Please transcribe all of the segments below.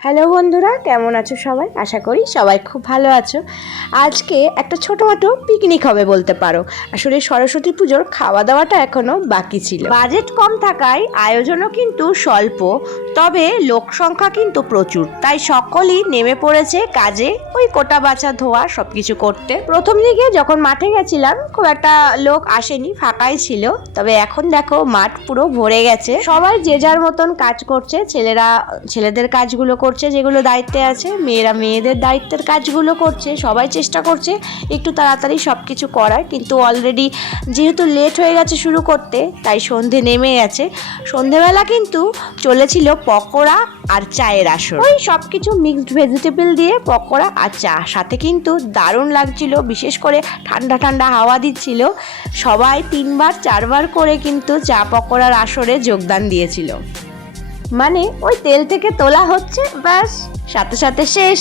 Hello বন্ধুরা, কেমন আছো সবাই? আশা করি সবাই খুব ভালো আছো। আজকে একটা ছোটোখাটো পিকনিক হবে বলতে পারো। আসলে সরস্বতী পুজোর খাওয়া দাওয়াটা এখনও বাকি ছিল। বাজেট কম থাকায় আয়োজনও কিন্তু স্বল্প, তবে লোক সংখ্যা কিন্তু প্রচুর। তাই সকলেই নেমে পড়েছে কাজে, ওই কোটা বাছা ধোয়া সব কিছু করতে। প্রথম দিকে যখন মাঠে গেছিলাম, খুব একটা লোক আসেনি, ফাঁকাই ছিল। তবে এখন দেখো, মাঠ পুরো ভরে গেছে। সবাই যে যার মতন কাজ করছে, ছেলেরা, ছেলেদের কাজগুলো করছে যেগুলো দায়িত্বে আছে, মেয়েরা মেয়েদের দায়িত্বের কাজগুলো করছে, সবাই চেষ্টা করছে একটু তাড়াতাড়ি সব কিছু করার। কিন্তু অলরেডি যেহেতু লেট হয়ে গেছে শুরু করতে, তাই সন্ধে নেমে গেছে। সন্ধেবেলা কিন্তু চলেছিল পকোড়া আর চায়ের আসর। ওই সব কিছু মিক্সড ভেজিটেবল দিয়ে পকোড়া আর চা। সাথে কিন্তু দারুণ লাগছিল, বিশেষ করে ঠান্ডা ঠান্ডা হাওয়া দিচ্ছিল। সবাই তিনবার, চারবার করে কিন্তু চা পকোড়ার আসরে যোগদান দিয়েছিল। মানে ওই তেল থেকে তোলা হচ্ছে ব্যাস। সাথে সাথে শেষ।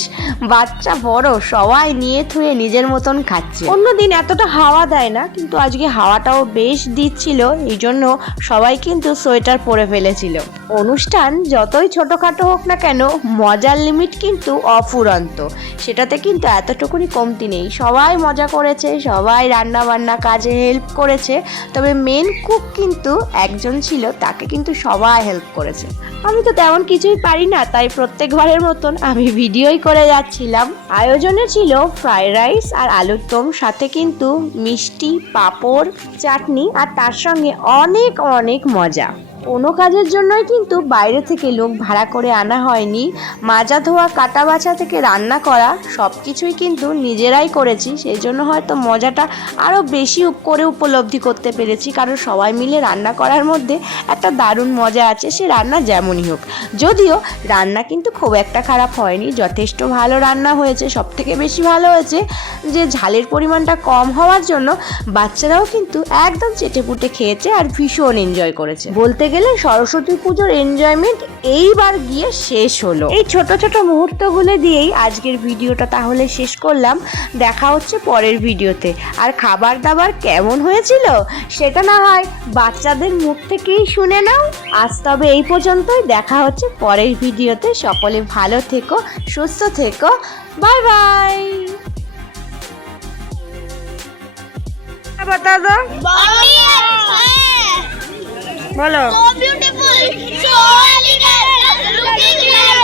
বাচ্চা বড়, সবাই নিয়ে থুয়ে নিজের মতন খাচ্ছে। অন্যদিন এতটা হাওয়া দেয় না, কিন্তু আজকে হাওয়াটাও বেশ দিচ্ছিল, এই জন্য সবাই কিন্তু সোয়েটার পরে ফেলেছিল। অনুষ্ঠান যতই ছোটোখাটো হোক না কেন, মজার লিমিট কিন্তু অফুরন্ত। সেটাতে কিন্তু এতটুকুনি কমতি নেই। সবাই মজা করেছে, সবাই রান্না বান্না কাজে হেল্প করেছে, তবে মেন কুক কিন্তু একজন ছিল, তাকে কিন্তু সবাই হেল্প করেছে। আমি তো তেমন কিছুই পারি না, তাই প্রত্যেকবারের মতন আমি ভিডিওই করে যাচ্ছিলাম। আয়োজনে ছিল ফ্রাইড রাইস আর আলুর দম, সাথে কিন্তু মিষ্টি, পাঁপড়, চাটনি আর তার সঙ্গে অনেক অনেক মজা। কোনো কাজের জন্যই কিন্তু বাইরে থেকে লোক ভাড়া করে আনা হয়নি। মাজা ধোয়া, কাটা বাছা থেকে রান্না করা সব কিছুই কিন্তু নিজেরাই করেছি। সেই জন্য হয়তো মজাটা আরও বেশি করে উপলব্ধি করতে পেরেছি। কারণ সবাই মিলে রান্না করার মধ্যে একটা দারুণ মজা আছে, সে রান্না যেমনই হোক। যদিও রান্না কিন্তু খুব একটা খারাপ হয়নি। যথেষ্ট ভালো রান্না হয়েছে। সব থেকে বেশি ভালো হয়েছে যে ঝালের পরিমাণটা কম হওয়ার জন্য বাচ্চারাও কিন্তু একদম চেটেপুটে খেয়েছে আর ভীষণ এনজয় করেছে। বলতে গেলে সরস্বতী পুজোর এনজয়মেন্ট এইবার গিয়ে শেষ হলো। এই ছোট ছোট মুহূর্তগুলো দিয়েই আজকের ভিডিওটা তাহলে শেষ করলাম। দেখা হচ্ছে পরের ভিডিওতে। আর খাবার দাবার কেমন হয়েছিল সেটা না হয় বাচ্চাদের মুখ থেকেই শুনে নাও। আজ তবে এই পর্যন্তই। দেখা হচ্ছে পরের ভিডিওতে। সকলে ভালো থেকো সুস্থ থেকো। Bye bye. বতা দো So beautiful. So elegant. Looking like.